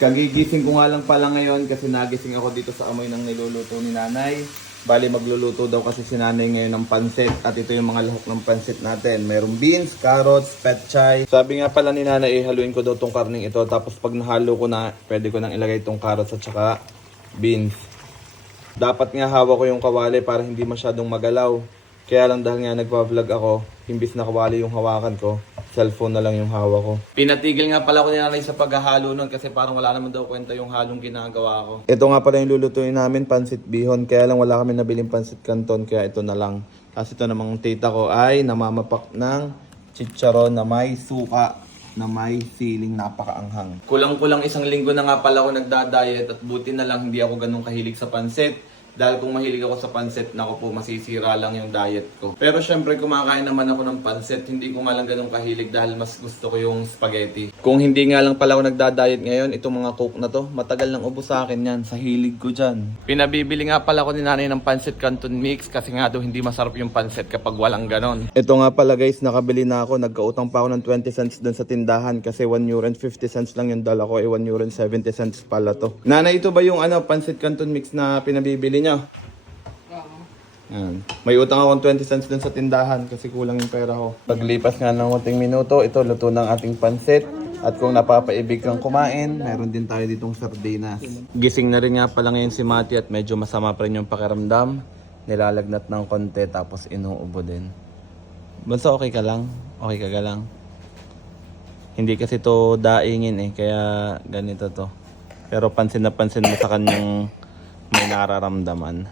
Kagigising ko nga lang pala ngayon kasi nagising ako dito sa amoy ng niluluto ni nanay. Bali magluluto daw kasi si nanay ngayon ng pansit at ito yung mga lahok ng pansit natin. Merong beans, carrots, petchay. Sabi nga pala ni nanay, haluin ko daw tong karning ito. Tapos pag nahalo ko na, pwede ko nang ilagay tong carrots at saka beans. Dapat nga hawak ko yung kawali para hindi masyadong magalaw. Kaya lang dahil nga nagpa-vlog ako, imbis na kawali yung hawakan ko, cellphone na lang yung hawak ko. Pinatigil nga pala ko ni nanay sa paghahalo nun kasi parang wala naman daw kwenta yung halong ginagawa ko. Ito nga pala yung lulutuin namin, pansit bihon. Kaya lang wala kami nabiling pansit canton kaya ito na lang. Kasi ito namang tita ko ay namamapak ng chicharon na may suka na may siling napakaanghang. Kulang-kulang isang linggo na nga pala ako nagda-diet at buti na lang hindi ako ganun kahilig sa pansit. Dahil kung mahilig ako sa pansit, naku po, masisira lang yung diet ko. Pero syempre, kumakain naman ako ng pansit. Hindi ko nga lang ganun kahilig dahil mas gusto ko yung spaghetti. Kung hindi nga lang pala ako nagda-diet ngayon, itong mga coke na to, matagal nang ubos sa akin yan. Sa hilig ko dyan. Pinabibili nga pala ko ni nanay ng pansit canton mix kasi nga daw hindi masarap yung pansit kapag walang ganon. Ito nga pala guys, nakabili na ako. Nagkautang pa ako ng 20 cents dun sa tindahan kasi 1 euro and 50 cents lang yung dala ko. 1 euro and 70 cents pala to. Nanay, ito ba yung pansit canton mix na pinabibili niyo? Yan. May utang akong 20 cents dun sa tindahan kasi kulang yung pera ko. Paglipas nga ng unting minuto, ito luto ng ating pansit. At kung napapaibig kang kumain, meron din tayo ditong sardinas. Gising na rin nga pala ngayon si Mati at medyo masama pa rin yung pakiramdam. Nilalagnat ng konti tapos inuubo din. Basta okay ka lang? Okay ka lang? Hindi kasi to daingin kaya ganito to. Pero pansin na pansin mo sa kanyang may nararamdaman.